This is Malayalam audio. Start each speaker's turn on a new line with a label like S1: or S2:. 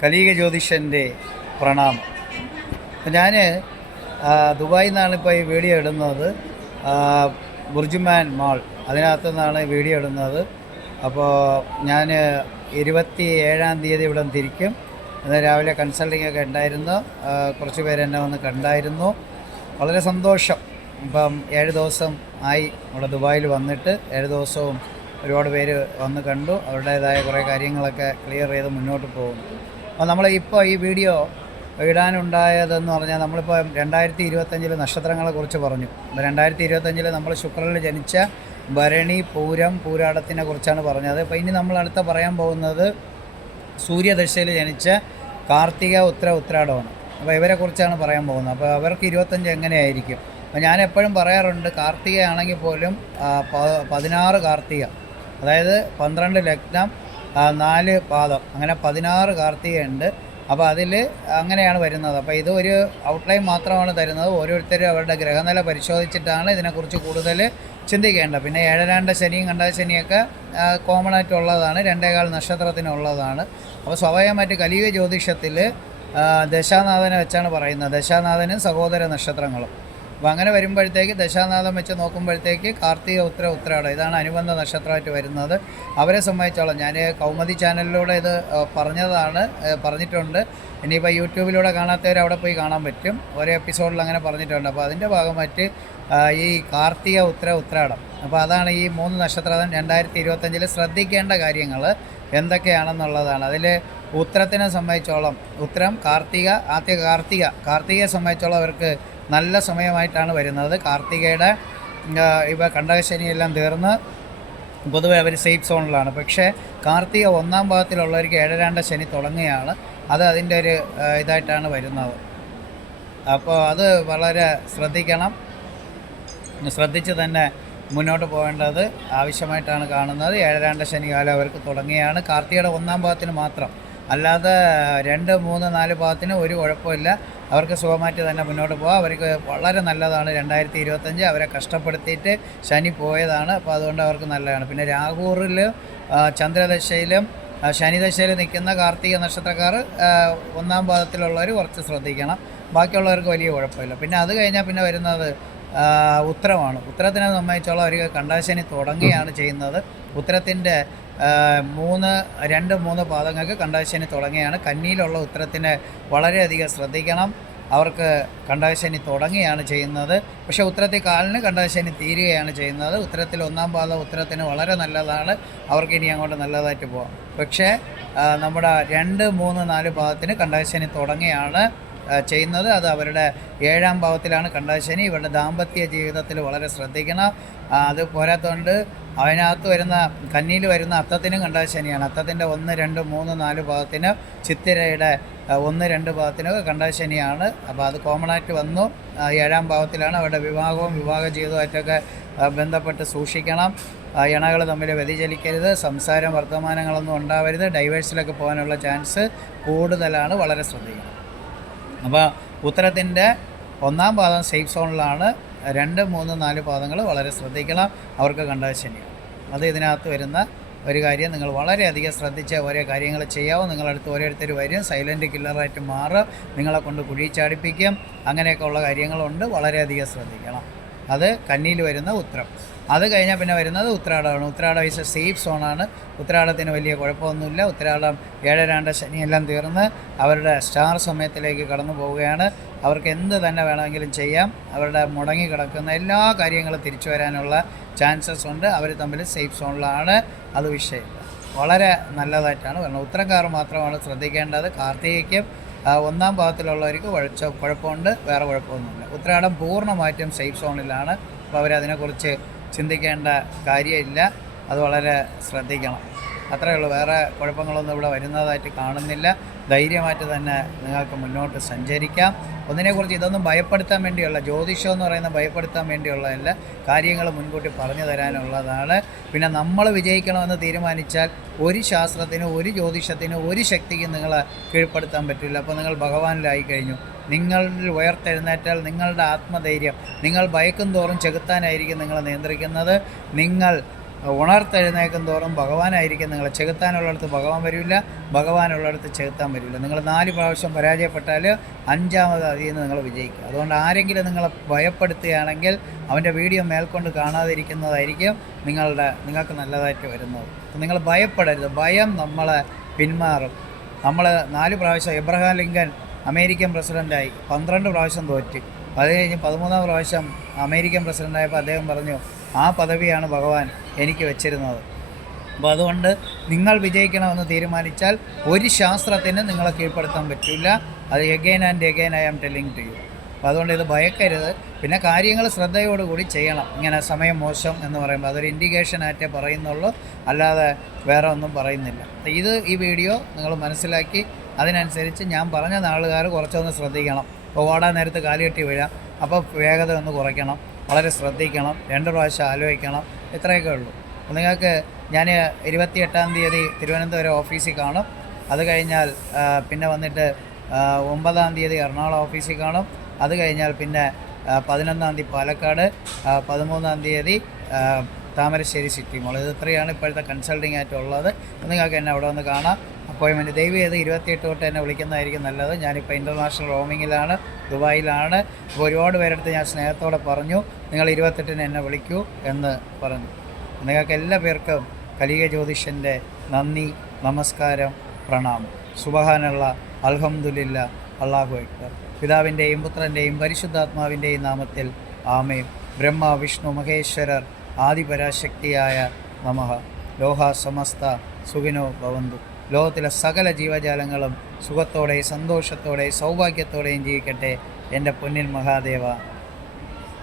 S1: കലീക ജ്യോതിഷന്റെ പ്രണാമം ഞാൻ ദുബായിൽ നിന്നാണ് ഇപ്പോൾ ഈ വീഡിയോ ഇടുന്നത്. Burjuman mall. അതിനകത്തു നിന്നാണ് വീഡിയോ ഇടുന്നത്. അപ്പോൾ ഞാൻ ഇരുപത്തി ഏഴാം തീയതി ഇവിടെ തിരിക്കും ഇന്ന് രാവിലെ കൺസൾട്ടിംഗ് ഒക്കെ ഉണ്ടായിരുന്നു. കുറച്ച് പേര് എന്നെ വന്ന് കണ്ടായിരുന്നു. വളരെ സന്തോഷം. ഇപ്പം ഏഴ് ദിവസം ആയി ഇവിടെ ദുബായിൽ വന്നിട്ട് ഏഴ് ദിവസവും ഒരുപാട് പേര് വന്ന് കണ്ടു. അവരുടേതായ കുറേ കാര്യങ്ങളൊക്കെ ക്ലിയർ ചെയ്ത് മുന്നോട്ട് പോകുന്നു. അപ്പോൾ നമ്മൾ ഇപ്പോൾ ഈ വീഡിയോ ഇടാനുണ്ടായതെന്ന് പറഞ്ഞാൽ നമ്മളിപ്പോൾ രണ്ടായിരത്തി ഇരുപത്തഞ്ചിൽ നക്ഷത്രങ്ങളെ കുറിച്ച് പറഞ്ഞു. രണ്ടായിരത്തി ഇരുപത്തഞ്ചിൽ നമ്മൾ ശുക്രനിൽ ജനിച്ച ഭരണി പൂരം പൂരാടത്തിനെ കുറിച്ചാണ് പറഞ്ഞത്. അപ്പോൾ ഇനി നമ്മൾ അടുത്ത പറയാൻ പോകുന്നത് സൂര്യദശയിൽ ജനിച്ച കാർത്തിക ഉത്തര ഉത്രാടമാണ്. അപ്പോൾ ഇവരെ കുറിച്ചാണ് പറയാൻ പോകുന്നത്. അപ്പോൾ അവർക്ക് ഇരുപത്തഞ്ച് എങ്ങനെയായിരിക്കും? അപ്പോൾ ഞാൻ എപ്പോഴും പറയാറുണ്ട് കാർത്തിക ആണെങ്കിൽ പോലും പതിനാറ് കാർത്തിക. അതായത് പന്ത്രണ്ട് ലഗ്നം നാല് പാദം. അങ്ങനെ പതിനാറ് കാർത്തികയുണ്ട്. അപ്പോൾ അതിൽ അങ്ങനെയാണ് വരുന്നത്. അപ്പോൾ ഇത് ഒരു ഔട്ട്ലൈൻ മാത്രമാണ് തരുന്നത്. ഓരോരുത്തരും അവരുടെ ഗ്രഹനില പരിശോധിച്ചിട്ടാണ് ഇതിനെക്കുറിച്ച് കൂടുതൽ ചിന്തിക്കേണ്ടത്. പിന്നെ ഏഴരാണ്ട ശനിയും കണ്ടാ ശനിയൊക്കെ കോമൺ ആയിട്ടുള്ളതാണ്. രണ്ടേകാൽ നക്ഷത്രത്തിനുള്ളതാണ്. അപ്പോൾ സ്വാഭാവികമായിട്ട് കലിയുഗ ജ്യോതിഷത്തിൽ ദശാനാഥനെ വെച്ചാണ് പറയുന്നത്. ദശാനാഥനും സഹോദര നക്ഷത്രങ്ങളും. അപ്പോൾ അങ്ങനെ വരുമ്പോഴത്തേക്ക് ദശാനാഥം വെച്ച് നോക്കുമ്പോഴത്തേക്ക് കാർത്തിക ഉത്തര ഉത്തരാടം ഇതാണ് അനുബന്ധ നക്ഷത്രമായിട്ട് വരുന്നത്. അവരെ സംബന്ധിച്ചോളം ഞാൻ കൗമുദി ചാനലിലൂടെ ഇത് പറഞ്ഞതാണ് പറഞ്ഞിട്ടുണ്ട്. ഇനിയിപ്പോൾ യൂട്യൂബിലൂടെ കാണാത്തവർ അവിടെ പോയി കാണാൻ പറ്റും. ഓരോ എപ്പിസോഡിൽ അങ്ങനെ പറഞ്ഞിട്ടുണ്ട്. അപ്പോൾ അതിന്റെ ഭാഗമായിട്ട് ഈ കാർത്തിക ഉത്തര ഉത്രാടം. അപ്പോൾ അതാണ് ഈ മൂന്ന് നക്ഷത്രം രണ്ടായിരത്തി ഇരുപത്തഞ്ചിൽ ശ്രദ്ധിക്കേണ്ട കാര്യങ്ങൾ എന്തൊക്കെയാണെന്നുള്ളതാണ്. അതിൽ ഉത്തരത്തിനെ സംബന്ധിച്ചോളം ഉത്തരം കാർത്തിക ആദ്യ കാർത്തിക. കാർത്തികയെ സംബന്ധിച്ചോളം അവർക്ക് നല്ല സമയമായിട്ടാണ് വരുന്നത്. കാർത്തികയുടെ ഇവ കണ്ടകശനിയെല്ലാം തീർന്ന് പൊതുവെ അവർ സേഫ് സോണിലാണ് പക്ഷേ കാർത്തിക ഒന്നാം ഭാഗത്തിലുള്ളവർക്ക് ഏഴരാണ്ട ശനി തുടങ്ങുകയാണ്. അത് അതിന്റെ ഒരു ഇതായിട്ടാണ് വരുന്നത്. അപ്പോൾ അത് വളരെ ശ്രദ്ധിക്കണം. ശ്രദ്ധിച്ച് തന്നെ മുന്നോട്ട് പോകേണ്ടത് ആവശ്യമായിട്ടാണ് കാണുന്നത്. ഏഴരാണ്ട ശനികാലം അവർക്ക് തുടങ്ങിയാണ് കാർത്തികയുടെ ഒന്നാം ഭാഗത്തിന് മാത്രം. അല്ലാതെ രണ്ട് മൂന്ന് നാല് ഭാഗത്തിന് ഒരു കുഴപ്പമില്ല. അവർക്ക് സുഖമായിട്ട് തന്നെ മുന്നോട്ട് പോകാം അവർക്ക് വളരെ നല്ലതാണ്. രണ്ടായിരത്തി ഇരുപത്തഞ്ച് അവരെ കഷ്ടപ്പെടുത്തിയിട്ട് ശനി പോയതാണ്. അപ്പോൾ അതുകൊണ്ട് അവർക്ക് നല്ലതാണ്. പിന്നെ രാഹൂറിൽ ചന്ദ്രദശയിലും ശനിദശയിൽ നിൽക്കുന്ന കാർത്തിക നക്ഷത്രക്കാർ ഒന്നാം പാദത്തിലുള്ളവർ കുറച്ച് ശ്രദ്ധിക്കണം. ബാക്കിയുള്ളവർക്ക് വലിയ കുഴപ്പമില്ല. പിന്നെ അത് കഴിഞ്ഞാൽ പിന്നെ വരുന്നത് ഉത്തരമാണ് ഉത്തരത്തിനെ സംബന്ധിച്ചോളം അവർ കണ്ടാശനി തുടങ്ങുകയാണ് ചെയ്യുന്നത്. ഉത്തരത്തിന്റെ മൂന്ന് രണ്ട് മൂന്ന് പാദങ്ങൾക്ക് കണ്ടാശനി തുടങ്ങിയാണ്. കന്നിയിലുള്ള ഉത്തരത്തിന് വളരെയധികം ശ്രദ്ധിക്കണം. അവർക്ക് കണ്ടാശനി തുടങ്ങുകയാണ് ചെയ്യുന്നത്. പക്ഷേ ഉത്തരത്തിൽ കാലിന് കണ്ടാശനി തീരുകയാണ് ചെയ്യുന്നത്. ഉത്തരത്തിൽ ഒന്നാം പാദം ഉത്തരത്തിന് വളരെ നല്ലതാണ്. അവർക്ക് ഇനി അങ്ങോട്ട് നല്ലതായിട്ട് പോകാം പക്ഷേ നമ്മുടെ രണ്ട് മൂന്ന് നാല് പാദത്തിന് കണ്ടാശനി തുടങ്ങുകയാണ് ചെയ്യുന്നത്. അത് അവരുടെ ഏഴാം ഭാവത്തിലാണ് കണ്ടാശനി ഇവരുടെ ദാമ്പത്യ ജീവിതത്തിൽ വളരെ ശ്രദ്ധിക്കണം. അത് പോരാത്തതുകൊണ്ട് അതിനകത്ത് വരുന്ന കന്നിയിൽ വരുന്ന അത്തത്തിനും കണ്ട ശനിയാണ്. അത്തത്തിന്റെ ഒന്ന് രണ്ട് മൂന്ന് നാല് ഭാഗത്തിന് ചിത്തിരയുടെ ഒന്ന് രണ്ട് ഭാഗത്തിനൊക്കെ കണ്ടാശനിയാണ് അപ്പോൾ അത് കോമണായിട്ട് വന്നു. ഏഴാം ഭാഗത്തിലാണ് അവരുടെ വിവാഹവും വിവാഹ ജീവിതമായിട്ടൊക്കെ ബന്ധപ്പെട്ട് സൂക്ഷിക്കണം. ഇണകൾ തമ്മിൽ വ്യതിചലിക്കരുത്. സംസാരം വർത്തമാനങ്ങളൊന്നും ഉണ്ടാവരുത്. ഡൈവേഴ്സിലൊക്കെ പോകാനുള്ള ചാൻസ് കൂടുതലാണ്. വളരെ ശ്രദ്ധിക്കണം. അപ്പോൾ ഉത്തരത്തിന്റെ ഒന്നാം പാദം സേഫ് സോണിലാണ് രണ്ട് മൂന്ന് നാല് പാദങ്ങൾ വളരെ ശ്രദ്ധിക്കണം. അവർക്ക് കണ്ടത് ശനിയാണ് അത് ഇതിനകത്ത് വരുന്ന ഒരു കാര്യം. നിങ്ങൾ വളരെയധികം ശ്രദ്ധിച്ച് ഓരോ കാര്യങ്ങൾ ചെയ്യാവും. നിങ്ങളടുത്ത് ഓരോരുത്തർ വരും. സൈലന്റ് കില്ലറായിട്ട് മാറും. നിങ്ങളെ കൊണ്ട് കുഴി ചാടിപ്പിക്കും അങ്ങനെയൊക്കെ ഉള്ള കാര്യങ്ങളുണ്ട്. വളരെയധികം ശ്രദ്ധിക്കണം. അത് കന്നിയിൽ വരുന്ന ഉത്രം. അത് കഴിഞ്ഞാൽ പിന്നെ വരുന്നത് ഉത്രാടമാണ്. ഉത്രാടം ഈസ് എ സേഫ് സോണാണ് ഉത്രാടത്തിന് വലിയ കുഴപ്പമൊന്നുമില്ല. ഉത്രാടം ഏഴരാണ്ട ശനിയെല്ലാം തീർന്ന് അവരുടെ സ്റ്റാർ സമയത്തിലേക്ക് കടന്നു പോവുകയാണ്. അവർക്ക് എന്ത് തന്നെ വേണമെങ്കിലും ചെയ്യാം. അവരുടെ മുടങ്ങി കിടക്കുന്ന എല്ലാ കാര്യങ്ങളും തിരിച്ചു വരാനുള്ള ചാൻസസ് ഉണ്ട്. അവർ തമ്മിൽ സേഫ് സോണിലാണ് അത് വിഷയം വളരെ നല്ലതായിട്ടാണ് കാരണം ഉത്തരക്കാർ മാത്രമാണ് ശ്രദ്ധിക്കേണ്ടത്. കാർത്തികയ്ക്കും ഒന്നാം ഭാഗത്തിലുള്ളവർക്ക് കുഴച്ച കുഴപ്പമുണ്ട് വേറെ കുഴപ്പമൊന്നുമില്ല. ഉത്രാടം പൂർണമായിട്ടും സേഫ് സോണിലാണ് അപ്പോൾ അവരതിനെക്കുറിച്ച് ചിന്തിക്കേണ്ട കാര്യമില്ല. അത് വളരെ ശ്രദ്ധിക്കണം. അത്രയേ ഉള്ളൂ. വേറെ കുഴപ്പങ്ങളൊന്നും ഇവിടെ വരുന്നതായിട്ട് കാണുന്നില്ല. ധൈര്യമായിട്ട് തന്നെ നിങ്ങൾക്ക് മുന്നോട്ട് സഞ്ചരിക്കാം. ഒന്നിനെക്കുറിച്ച് ഇതൊന്നും ഭയപ്പെടുത്താൻ വേണ്ടിയുള്ള ജ്യോതിഷം എന്ന് പറയുന്ന ഭയപ്പെടുത്താൻ വേണ്ടിയുള്ളതല്ല. കാര്യങ്ങൾ മുൻകൂട്ടി പറഞ്ഞു തരാനുള്ളതാണ്. പിന്നെ നമ്മൾ വിജയിക്കണമെന്ന് തീരുമാനിച്ചാൽ ഒരു ശാസ്ത്രത്തിനും ഒരു ജ്യോതിഷത്തിനും ഒരു ശക്തിക്കും നിങ്ങളെ കീഴ്പ്പെടുത്താൻ പറ്റില്ല. അപ്പോൾ നിങ്ങൾ ഭഗവാനിലായി കഴിഞ്ഞു. നിങ്ങളിൽ ഉയർത്തെഴുന്നേറ്റാൽ നിങ്ങളുടെ ആത്മധൈര്യം നിങ്ങൾ ഭയക്കും തോറും ചെകുത്താനായിരിക്കും നിങ്ങളെ നിയന്ത്രിക്കുന്നത്. നിങ്ങൾ ഉണർത്തെഴുന്നേക്കും തോറും ഭഗവാനായിരിക്കും നിങ്ങളെ ചെകുത്താനുള്ളിടത്ത് ഭഗവാൻ വരില്ല ഭഗവാനുള്ളിടത്ത് ചെകുത്താൻ വരില്ല. നിങ്ങൾ നാല് പ്രാവശ്യം പരാജയപ്പെട്ടാൽ അഞ്ചാമത് അതിൽ നിന്ന് നിങ്ങൾ വിജയിക്കും. അതുകൊണ്ട് ആരെങ്കിലും നിങ്ങളെ ഭയപ്പെടുത്തുകയാണെങ്കിൽ അവന്റെ വീഡിയോ മേൽക്കൊണ്ട് കാണാതിരിക്കുന്നതായിരിക്കും നിങ്ങളുടെ നിങ്ങൾക്ക് നല്ലതായിട്ട് വരുന്നത്. നിങ്ങൾ ഭയപ്പെടരുത്. ഭയം നമ്മളെ പിന്മാറും. നമ്മൾ നാല് പ്രാവശ്യം എബ്രഹാം ലിങ്കൻ അമേരിക്കൻ പ്രസിഡന്റായി പന്ത്രണ്ട് പ്രാവശ്യം തോറ്റ്. അത് കഴിഞ്ഞ് പതിമൂന്നാം പ്രാവശ്യം അമേരിക്കൻ പ്രസിഡന്റായപ്പോൾ അദ്ദേഹം പറഞ്ഞു ആ പദവിയാണ് ഭഗവാൻ എനിക്ക് വെച്ചിരുന്നത്. അപ്പോൾ അതുകൊണ്ട് നിങ്ങൾ വിജയിക്കണമെന്ന് തീരുമാനിച്ചാൽ ഒരു ശാസ്ത്രത്തിന് നിങ്ങളെ കീഴ്പ്പെടുത്താൻ പറ്റില്ല. അത് again and again I am telling to you അപ്പോൾ അതുകൊണ്ട് ഇത് ഭയക്കരുത്. പിന്നെ കാര്യങ്ങൾ ശ്രദ്ധയോടുകൂടി ചെയ്യണം. ഇങ്ങനെ സമയം മോശം എന്ന് പറയുമ്പോൾ അതൊരു ഇൻഡിക്കേഷൻ ആയിട്ടേ പറയുന്നുള്ളൂ. അല്ലാതെ വേറെ ഒന്നും പറയുന്നില്ല. ഇത് ഈ വീഡിയോ നിങ്ങൾ മനസ്സിലാക്കി. അതിനനുസരിച്ച് ഞാൻ പറഞ്ഞ നാളുകാർ കുറച്ചൊന്ന് ശ്രദ്ധിക്കണം. ഇപ്പോൾ ഓടാൻ നേരത്ത് കാലുകെട്ടി വീഴാം. അപ്പോൾ വേഗത ഒന്ന് കുറയ്ക്കണം. വളരെ ശ്രദ്ധിക്കണം രണ്ട് പ്രാവശ്യം ആലോചിക്കണം ഇത്രയൊക്കെ ഉള്ളൂ. നിങ്ങൾക്ക് ഞാൻ ഇരുപത്തി എട്ടാം തീയതി തിരുവനന്തപുരം ഓഫീസിൽ കാണും. അത് കഴിഞ്ഞാൽ പിന്നെ വന്നിട്ട് ഒമ്പതാം തീയതി എറണാകുളം ഓഫീസിൽ കാണും. അത് കഴിഞ്ഞാൽ പിന്നെ പതിനൊന്നാം തീയതി പാലക്കാട് പതിമൂന്നാം തീയതി താമരശ്ശേരി സിറ്റി മോൾ. ഇത് ഇത്രയാണ് ഇപ്പോഴത്തെ കൺസൾട്ടിംഗ് ആയിട്ടുള്ളത് നിങ്ങൾക്ക് എന്നെ അവിടെ വന്ന് കാണാം. അപ്പോയിൻമെന്റ് ദയവ് ചെയ്ത് ഇരുപത്തിയെട്ട് തൊട്ട് എന്നെ വിളിക്കുന്നതായിരിക്കും നല്ലത്. ഞാനിപ്പോൾ ഇന്റർനാഷണൽ റോമിങ്ങിലാണ് ദുബായിലാണ്. അപ്പോൾ ഒരുപാട് പേരെടുത്ത് ഞാൻ സ്നേഹത്തോടെ പറഞ്ഞു നിങ്ങൾ ഇരുപത്തെട്ടിന് എന്നെ വിളിക്കൂ എന്ന് പറഞ്ഞു. നിങ്ങൾക്ക് എല്ലാ പേർക്കും കലിക ജ്യോതിഷന്റെ നന്ദി നമസ്കാരം പ്രണാമം. സുബഹാനുള്ള അൽഹംദുലില്ല അള്ളാഹു അക്ബർ. പിതാവിന്റെയും പുത്രന്റെയും പരിശുദ്ധാത്മാവിന്റെയും നാമത്തിൽ ആമേ ബ്രഹ്മ വിഷ്ണു മഹേശ്വരർ ആദിപരാശക്തിയായ നമഃ. ലോഹ സമസ്ത സുഖിനോ ഭവന്തു. ലോകത്തിലെ സകല ജീവജാലങ്ങളും സുഖത്തോടെ സന്തോഷത്തോടെ സൗഭാഗ്യത്തോടെയും ജീവിക്കട്ടെ എന്റെ പൊന്നിൽ മഹാദേവ.